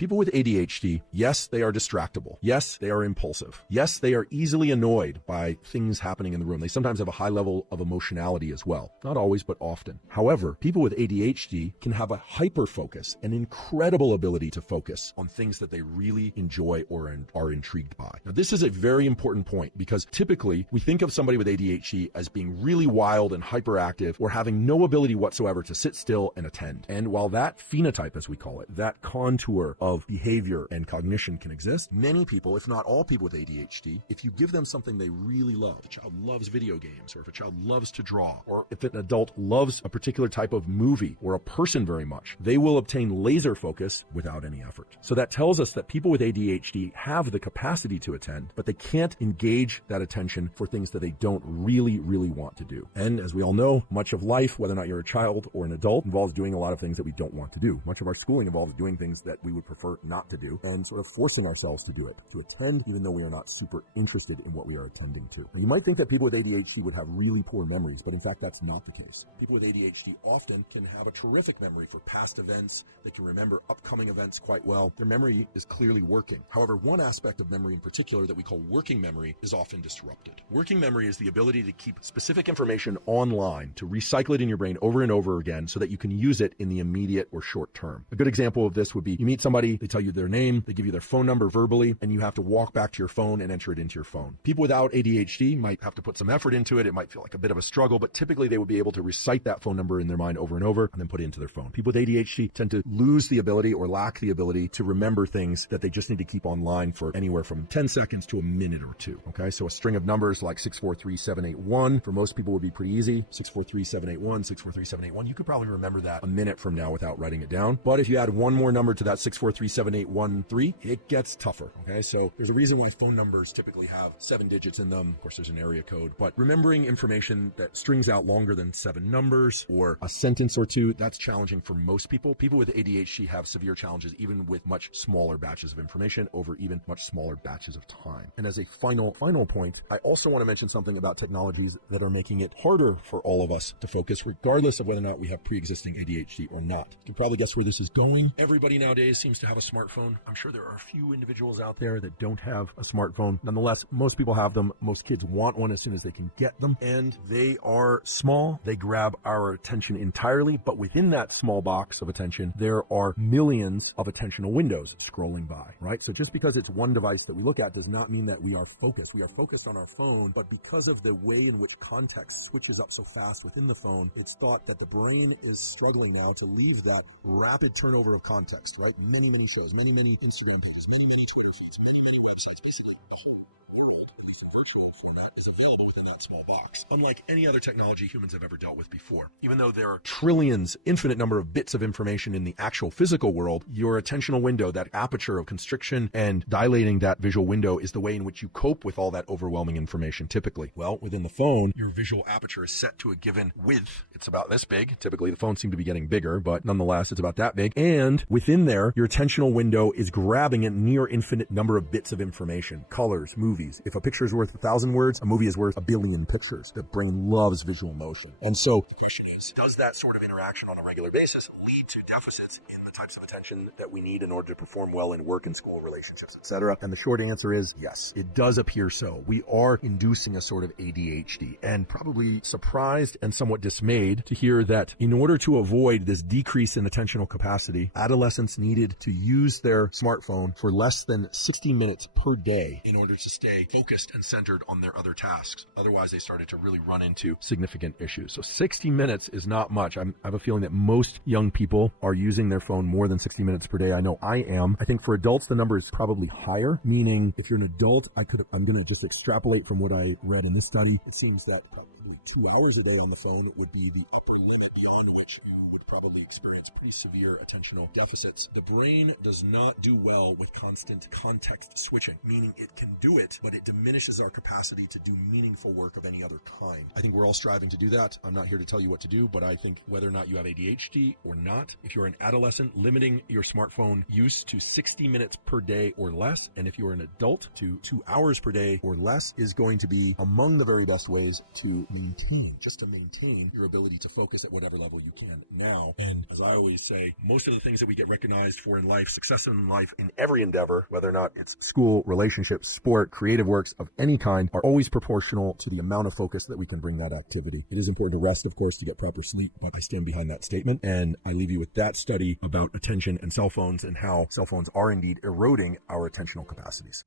People with ADHD, yes, they are distractible. Yes, they are impulsive. Yes, they are easily annoyed by things happening in the room. They sometimes have a high level of emotionality as well. Not always, but often. However, people with ADHD can have a hyper focus, an incredible ability to focus on things that they really enjoy or are intrigued by. Now, this is a very important point because typically we think of somebody with ADHD as being really wild and hyperactive or having no ability whatsoever to sit still and attend. And while that phenotype, as we call it, that contour of behavior and cognition can exist, many people, if not all people with ADHD, if you give them something they really love, if a child loves video games, or if a child loves to draw, or if an adult loves a particular type of movie or a person very much, they will obtain laser focus without any effort. So that tells us that people with ADHD have the capacity to attend, but they can't engage that attention for things that they don't really want to do. And as we all know, much of life, whether or not you're a child or an adult, involves doing a lot of things that we don't want to do. Much of our schooling involves doing things that we would prefer not to do and sort of forcing ourselves to do it, to attend even though we are not super interested in what we are attending to. Now, you might think that people with ADHD would have really poor memories, but in fact, that's not the case. People with ADHD often can have a terrific memory for past events. They can remember upcoming events quite well. Their memory is clearly working. However, one aspect of memory in particular that we call working memory is often disrupted. Working memory is the ability to keep specific information online, to recycle it in your brain over and over again so that you can use it in the immediate or short term. A good example of this would be you meet somebody, they tell you their name, they give you their phone number verbally, and you have to walk back to your phone and enter it into your phone. People without ADHD might have to put some effort into it. It might feel like a bit of a struggle, but typically they would be able to recite that phone number in their mind over and over and then put it into their phone. People with ADHD tend to lose the ability or lack the ability to remember things that they just need to keep online for anywhere from 10 seconds to a minute or two. Okay, so a string of numbers like 643-781 for most people would be pretty easy. 643-781, 643-781. You could probably remember that a minute from now without writing it down. But if you add one more number to that 643-7813, it gets tougher. Okay, so there's a reason why phone numbers typically have 7 digits in them. Of course, there's an area code, but remembering information that strings out longer than 7 numbers or a sentence or two, that's challenging for most people. People with ADHD have severe challenges even with much smaller batches of information over even much smaller batches of time. And as a final point, I also want to mention something about technologies that are making it harder for all of us to focus, regardless of whether or not we have pre-existing ADHD or not. You can probably guess where this is going. Everybody nowadays seems to have a smartphone. I'm sure there are a few individuals out there that don't have a smartphone. Nonetheless, most people have them. Most kids want one as soon as they can get them. And they are small. They grab our attention entirely. But within that small box of attention, there are millions of attentional windows scrolling by, right? So just because it's one device that we look at does not mean that we are focused. We are focused on our phone, but because of the way in which context switches up so fast within the phone, it's thought that the brain is struggling now to leave that rapid turnover of context, right? Many shows, many Instagram pages, many Twitter feeds, many websites, basically the whole world, at least in virtual format, is available within that small box. Unlike any other technology humans have ever dealt with before. Even though there are trillions, infinite number of bits of information in the actual physical world, your attentional window, that aperture of constriction and dilating that visual window is the way in which you cope with all that overwhelming information typically. Well, within the phone, your visual aperture is set to a given width. It's about this big. Typically, the phones seem to be getting bigger, but nonetheless, it's about that big. And within there, your attentional window is grabbing a near infinite number of bits of information, colors, movies. If a picture is worth 1,000 words, a movie is worth 1 billion pictures. The brain loves visual motion. And so the question is, does that sort of interaction on a regular basis lead to deficits in the types of attention that we need in order to perform well in work and school relationships, etc.? And the short answer is yes, it does appear so. We are inducing a sort of ADHD, and probably surprised and somewhat dismayed to hear that in order to avoid this decrease in attentional capacity, adolescents needed to use their smartphone for less than 60 minutes per day in order to stay focused and centered on their other tasks. Otherwise, they started to really run into significant issues. So 60 minutes is not much. I have a feeling that most young people are using their phone more than 60 minutes per day. I know I am. I think for adults, the number is probably higher, meaning if you're an adult, I'm going to just extrapolate from what I read in this study. It seems that probably 2 hours a day on the phone would be the upper limit beyond which you would probably experience pretty severe attentional deficits. The brain does not do well with constant context switching, meaning it can do it, but it diminishes our capacity to do meaningful work of any other kind. I think we're all striving to do that. I'm not here to tell you what to do, but I think whether or not you have ADHD or not, if you're an adolescent, limiting your smartphone use to 60 minutes per day or less, and if you're an adult, to 2 hours per day or less, is going to be among the very best ways to maintain your ability to focus at whatever level you can now And as I always say, most of the things that we get recognized for in life, success in life, in every endeavor, whether or not it's school, relationships, sport, creative works of any kind, are always proportional to the amount of focus that we can bring that activity. It is important to rest, of course, to get proper sleep, but I stand behind that statement. And I leave you with that study about attention and cell phones and how cell phones are indeed eroding our attentional capacities.